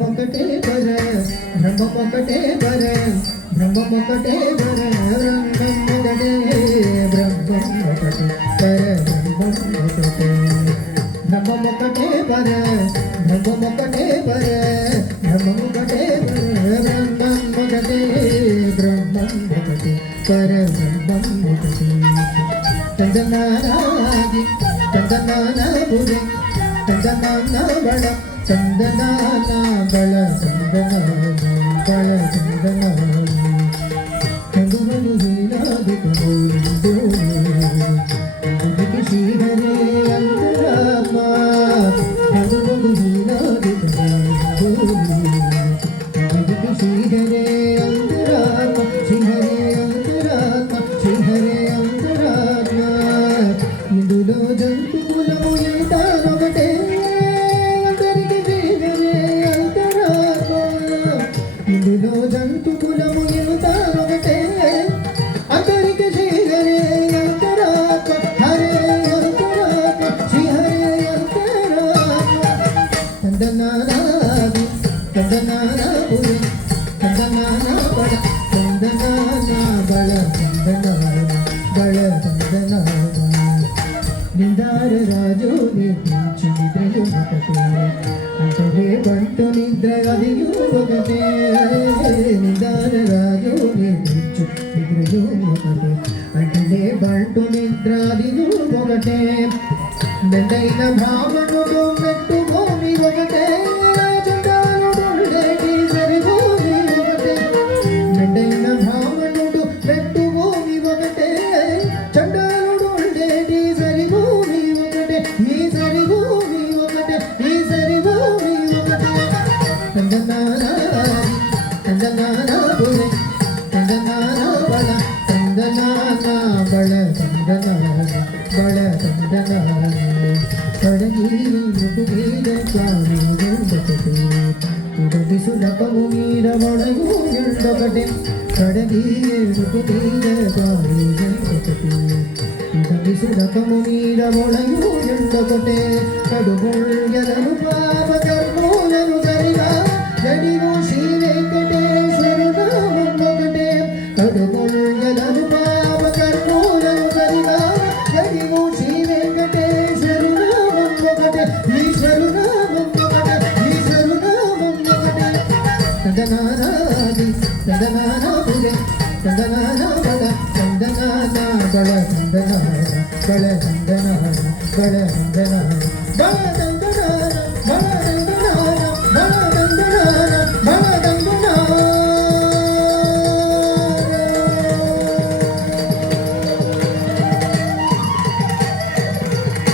బ్రహ్మమొకటే పర బ్రహ్మమొకటే పర బ్రహ్మమొకటే పర బ్రహ్మమొకటే బ్రహ్మమొకటే పర బ్రహ్మమొకటే బ్రహ్మమొకటే పర బ్రహ్మమొకటే పర బ్రహ్మమొకటే పర బ్రహ్మమొకటే బ్రహ్మమొకటే పర బ్రహ్మమొకటే చందనానాది చందనానపురే చందనాన బళ చందనాన బళ చందనాన బళ చందనాన చందనము హీనాది గోవిందో అందుకి శ్రీహరే అంతరాత్మ చందనము హీనాది గోవిందో అందుకి శ్రీహరే అంతరాత్మ శ్రీహరే అంతరాత్మ శ్రీహరే అంతరాత్మ ఇందులో జంతువులము ఒకటే అందరికి శ్రీహరే అంతరాత్మ ఇందులో జంతువులము ఒకటే అందరికి శ్రీహరే అంతరాత్మ హరే అంతరాత్మ శ్రీహరే అంతరాత్మ చందనానాది చందనానపురే చందనాన బళ చందనాన బళ చందనాన బళ చందనాన నిందార రాజు నిద్రించి నిద్రయు ఒకటే అంటే బంటు నిద్ర అదియు ఒకటే నిందార రాజు నిద్రించు నిద్రయు ఒకటే అంటే బంటు నిద్ర అదియు ఒకటే మెండైన భావనుడు మెట్టు భూమి ఒకటే చండాలుడు ఉండేటి సరిభూమి ఒకటే మెండైన భావనుడు మెట్టు భూమి ఒకటే చండాలుడు ఉండేటి సరిభూమి ఒకటే ఈ సరిభూమి ఒకటే ఈ సరిభూమి ఒకటే చందనానాది చందనానపురే చందనాన బళ చందనాన బళ చందనాన బళ చందనాన కడగి మృదుగీద కాను ఎండొకటే ఉదగి సులభము మీద వడగు ఎండొకటే కడగి మృదుగీద కాను ఎండొకటే ఉదగి సులభము మీద వడగు ఎండొకటే కడుగుళ్యలను పాప కర్మూలను సరిగా జడిగు శ్రీ వెంకటేశ్వరు నామం ఒకటే కడుగుళ్యలను పాప కర్మూలను సరిగా జడిగు శ్రీ వెంకటేశ్వరు నామం ఒకటే ఈశ్వరు నామం ఒకటే ఈశ్వరు నామం ఒకటే చందనానాది చందనానపురే చందనాన బళ చందనాన బళ చందనాన బళ చందనాన బళ చందనాన బళ చందనాన